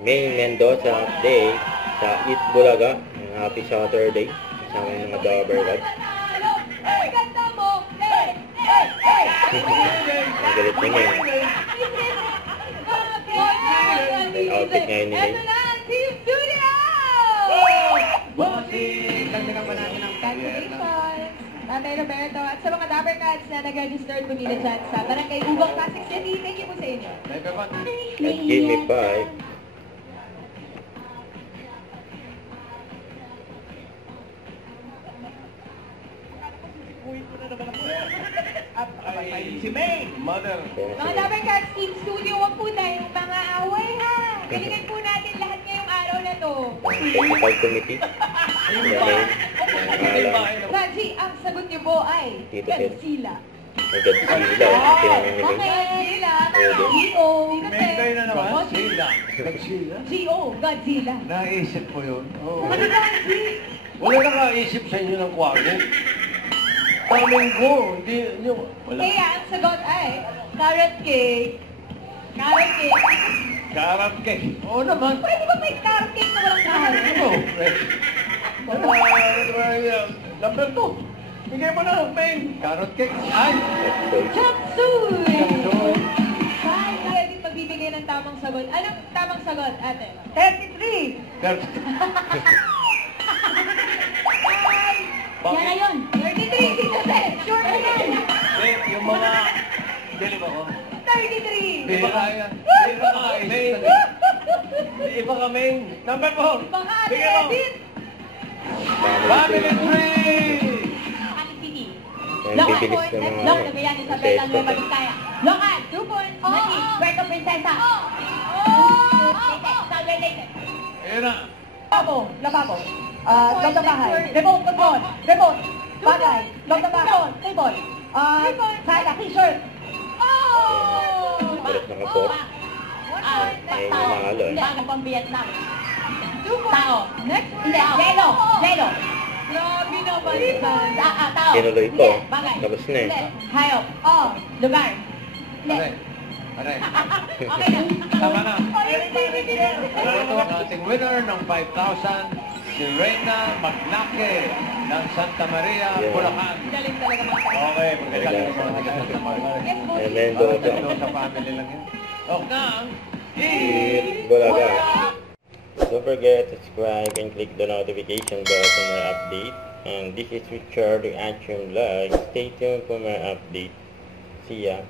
May Mendoza update sa Eat Bulaga. Happy Saturday sa aming mga Dabber Gods. Ang galit na ngayon. Outfit ngayon ni May. Team Studio! Bossing! Dagdagan pa natin ang Congratulations! Tatay Roberto at sa mga Dabber Cats na nag-register pumila dyan sa Barangay Ubang, Pasig City. Thank you po sa inyo. And give me 5. Si May! Mother! Mga Dabber Cats Team Studio, wag po tayong mga away ha! Galingan po natin lahat ngayong araw na to. Technical committee. Raji, ang sagot niyo po ay Godzilla. May Godzilla. Tinanong ni May. Godzilla. Oo. G.O. May kayo na naman? Sila. Sila? G.O. Godzilla. Naisip ko yun. Oo. Ano Raji? Wala nakaisip sa inyo ng kwago. Flamingo. Hindi, wala. Kaya ang sagot ay carrot cake. Carrot cake. Carrot cake. Oo naman. Pwede ba may carrot cake na walang carrot? Number 2. Bigay mo na, May. Carrot cake. Ay! Chop suey! Chop suey. Ay, tayo din magbibigay ng tamang sagot. Anong tamang sagot, ate? 33! Ay, yan na yun! 33! Dito, Sir! Sure na yan! Yung mga... Dili ba ko? 33! Iba ka yan. Iba ka, May. Iba ka, May. Number 4. Baka ate Bigay mo. Edith! Family tree! City. Ang Local bibilis point, ng mga Long Cagayan, Isabela, Nueva Vizcaya. Local, 2 points. Naki, Puerto Princesa. Salve Leyte. Ayun na. Lababo. Log ng bahay. Remote control. Remote. Bagay. Log ng bahay. Table. Sala, t-shirt. Balat na kapot. Ay, nanalo eh. Bago pang Vietnam. Tao. Next. Hindi. Lelo. Lelo. Grabe naman. Tao. Tinuloy ko. Bagay. Tapos na eh. Hayop. Lugar. Aray. Aray. Okay na. Tama na. Ito ang ating winner ng 5,000, si Reyna Magnake ng Santa Maria, Yeah. Bulacan. Galing talaga mga tayo. Okay, magagaling mo sa Santa Maria. And Mendoza. Sa family lang yun. Okay na. Eat Bulaga. Don't forget to subscribe and click the notification bell for more update. And this is Richard Action Vlog. Stay tuned for more update. See ya.